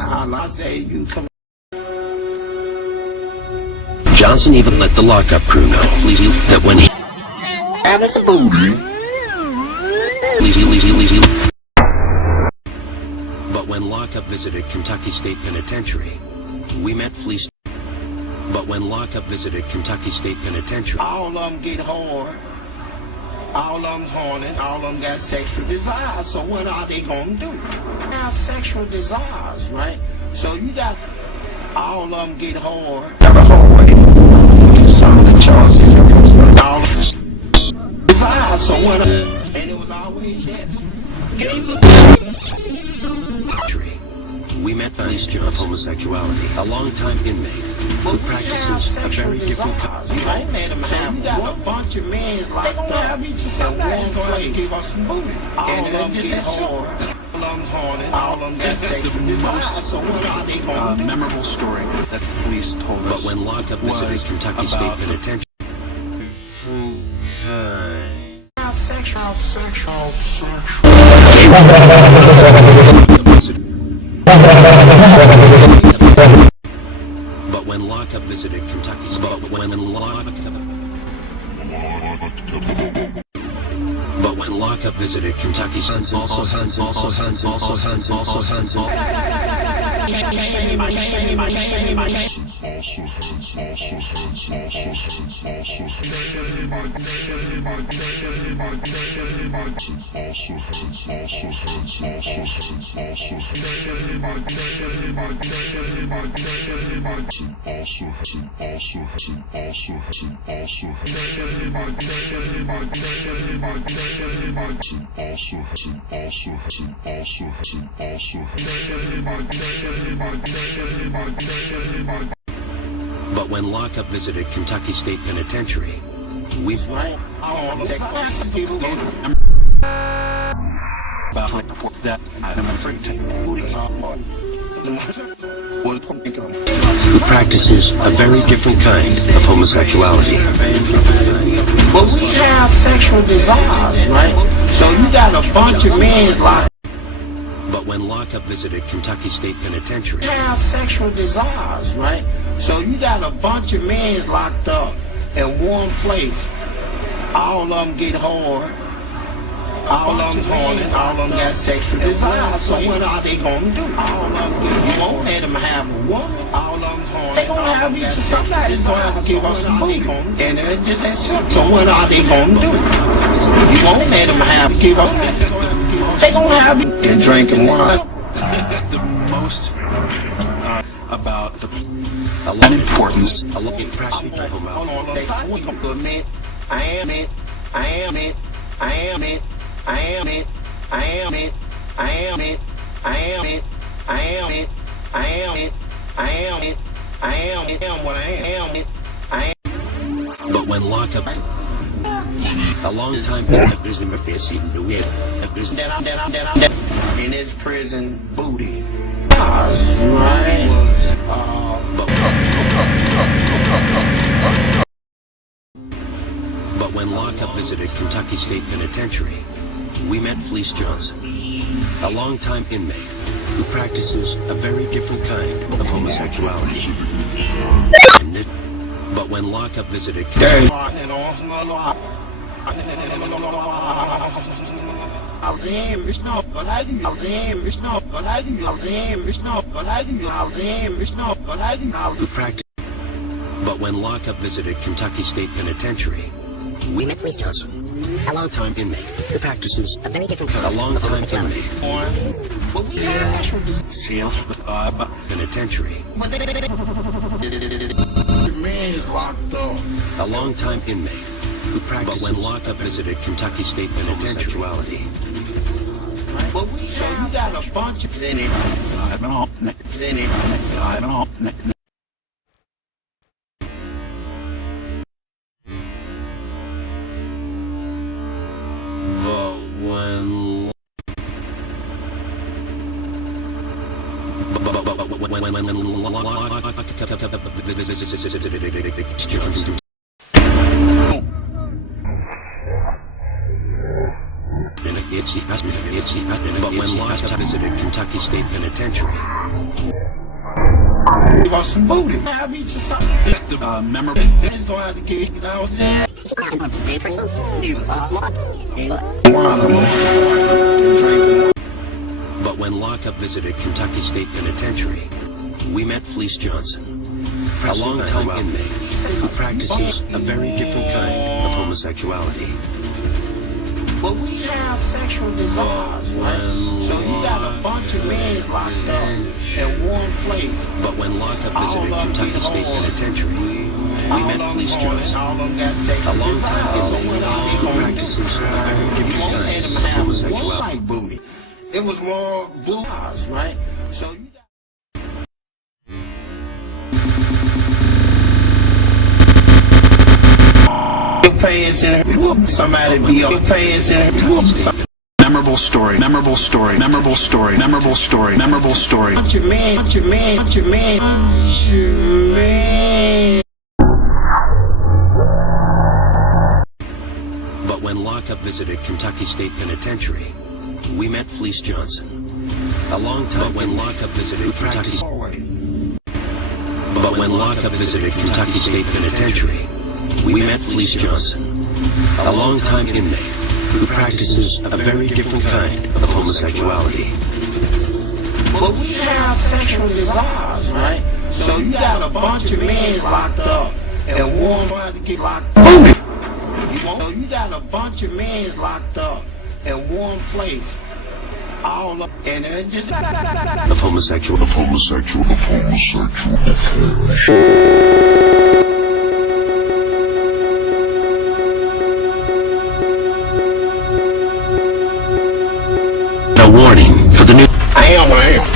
I say you come. Johnson even let the lockup crew know that when he And it's a booty. But when lockup visited Kentucky State Penitentiary, we met fleece. But when lockup visited Kentucky State Penitentiary, All of them get hard. All of them's horny. All of them got sexual desires. So what are they gonna do? Have sexual desires, right? So you got all of them get hard. Got a hard. Some of the choices. All desires. So what? And it was always yes. we met fleece of homosexuality, a long-time inmate who practices a very different kind. You ain't made them have. You got a bunch of men like that. Somebody's gonna have to give us some booty. And it just that simple. All of them's horny. All of them got sexual desires. So what are they gonna do? Memorable story that Fleece told But us when lockup visited Kentucky State Penitentiary, But when lockup visited Kentucky, but when lockup visited Kentucky, also But when lockup visited Kentucky State Penitentiary, we Right? All of them take people. who practices a very different kind of homosexuality. But we have sexual desires, right? So you got a bunch of men like But when lockup visited Kentucky State Penitentiary, have sexual desires, right? So you got a bunch of men locked up in one place. All of them get hard. All of them's horny. All of them got sexual desires. So what are they gonna do? All of them get. You won't let them have a woman. All of them's horny. They gonna have each of somebody's gonna have to give us some booty. And it's just that simple. So what are they gonna do? You won't let them have give us. They gonna have and drinking wine. the most about the importance, a lot of pressure to home out. Hold on, we gonna admit, I am it, I am it, I am it, I am it, I am it, I am it, I am it, I am it, I am it, I am it, I am it, I am what I am it, I am. But when lockup, a long time prison face knew it. In his prison booty. Right. But when lockup visited Kentucky State Penitentiary, we met Fleece Johnson, a long-time inmate who practices a very different kind of homosexuality. But when lockup visited Kentucky, who practiced. But when lockup visited Kentucky State Penitentiary, we met Fleece Johnson, a long-time inmate who practices a very different kind of homosexuality. seal with Penitentiary, a long-time inmate who practiced. But when lockup visited Kentucky State Penitentiary, So you got a bunch of in it. But when lockup visited Kentucky State Penitentiary, You want some booty? I'll eat you something. Memorable. It's gonna have to get it out there. but when lockup visited Kentucky State Penitentiary, we met Fleece Johnson, a long-time inmate who practices a very different kind of homosexuality. But we have sexual desires, right? So you got a bunch of men locked up in one place. But when lockup visited Kentucky State Penitentiary, we met Fleece Johnson, a long-time inmate who practices a very different kind of homosexuality. It was more blue eyes, right? So you got your pants in it. Somebody be your pants in it. Memorable story. Memorable story. Memorable story. Memorable story. Memorable story. Bunch of men. Bunch of men. Bunch of men. Bunch of men. But when lockup visited Kentucky State Penitentiary, we met Fleece Johnson, a long-time when lockup visited Kentucky. But when lockup visited Kentucky State Penitentiary, we met Fleece Johnson, a long-time inmate who practices a very different kind of homosexuality. But we have sexual desires, right? So you got a bunch of men locked up and one wanted to get locked up. So you got a bunch of men locked up in one place. All up and it just Of homosexual. A warning for the new. I am